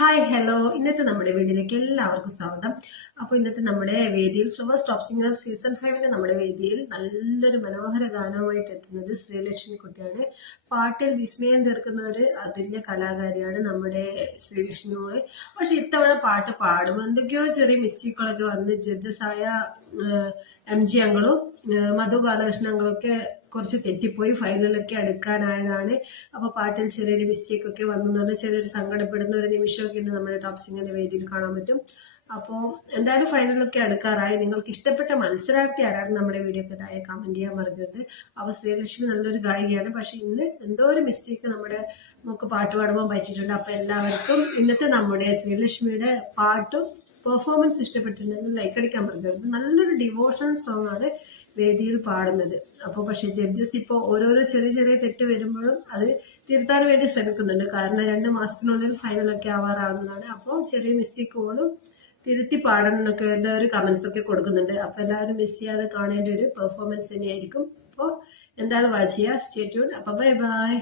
Hi hello ഇന്നത്തെ നമ്മുടെ വീഡിയോയിലേക്ക് എല്ലാവർക്കും സ്വാഗതം. അപ്പോൾ ഇന്നത്തെ നമ്മുടെ വേദിയിൽ ഫ്ലവേഴ്സ് ടോപ്പ് സിംഗർ സീസൺ ഫൈവിന്റെ നമ്മുടെ വേദിയിൽ നല്ലൊരു മനോഹര ഗാനവുമായിട്ട് എത്തുന്നത് ശ്രീലക്ഷ്മി കുട്ടിയാണ്. പാട്ടിൽ വിസ്മയം തീർക്കുന്ന ഒരു അതുല്യ കലാകാരിയാണ് നമ്മുടെ ശ്രീലക്ഷ്മി മോൾ. പക്ഷെ ഇത്തവണ പാട്ട് പാടും എന്തൊക്കെയോ ചെറിയ മിസ്റ്റേക്കുകളൊക്കെ വന്ന് ജഡ്ജസ് ആയ എം ജി അങ്ങളും മധു ബാലകൃഷ്ണൻ അങ്കളൊക്കെ കുറച്ച് തെറ്റിപ്പോയി. ഫൈനലൊക്കെ അടുക്കാനായതാണ്. അപ്പൊ പാട്ടിൽ ചെറിയൊരു മിസ്റ്റേക്ക് ഒക്കെ വന്നു പറഞ്ഞാൽ ചെറിയൊരു സങ്കടപ്പെടുന്ന ഒരു നിമിഷമൊക്കെ ഇന്ന് നമ്മുടെ ടോപ്പ് സിംഗറിന്റെ വേദിയിൽ കാണാൻ പറ്റും. അപ്പോൾ എന്തായാലും ഫൈനലൊക്കെ അടുക്കാറായി. നിങ്ങൾക്ക് ഇഷ്ടപ്പെട്ട മത്സരാർത്ഥി ആരാണ് നമ്മുടെ വീഡിയോക്ക് താഴെ കമന്റ് ചെയ്യാൻ മറക്കരുത്. അപ്പോൾ ശ്രീലക്ഷ്മി നല്ലൊരു ഗായികയാണ്. പക്ഷെ ഇന്ന് എന്തോ ഒരു മിസ്റ്റേക്ക് നമ്മുടെ നമുക്ക് പാട്ട് പാടുമ്പോൾ പറ്റിയിട്ടുണ്ട്. അപ്പോൾ എല്ലാവർക്കും ഇന്നത്തെ നമ്മുടെ ശ്രീലക്ഷ്മിയുടെ പാട്ടും പെർഫോമൻസ് ഇഷ്ടപ്പെട്ടിട്ടുണ്ടെങ്കിൽ ലൈക്ക് അടിക്കാൻ മറക്കരുത്. നല്ലൊരു ഡിവോഷണൽ സോങ് ആണ് വേദിയിൽ പാടുന്നത്. അപ്പോൾ പക്ഷെ ജഡ്ജസ് ഇപ്പോൾ ഓരോരോ ചെറിയ ചെറിയ തെറ്റ് വരുമ്പോഴും അത് തിരുത്താൻ വേണ്ടി ശ്രമിക്കുന്നുണ്ട്. കാരണം രണ്ട് മാസത്തിനുള്ളിൽ ഫൈനലൊക്കെ ആവാറാവുന്നതാണ്. അപ്പോൾ ചെറിയ മിസ്റ്റേക്ക് പോലും തിരുത്തി പാടണം എന്നൊക്കെ ഒരു കമന്റ്സ് ഒക്കെ കൊടുക്കുന്നുണ്ട്. അപ്പോൾ എല്ലാവരും മിസ് ചെയ്യാതെ കാണേണ്ട ഒരു പെർഫോമൻസ് തന്നെയായിരിക്കും. അപ്പോൾ എന്തായാലും വാച്ച് ചെയ്യുക സ്റ്റേ ട്യൂൺ അപ്പോൾ ബൈ ബൈ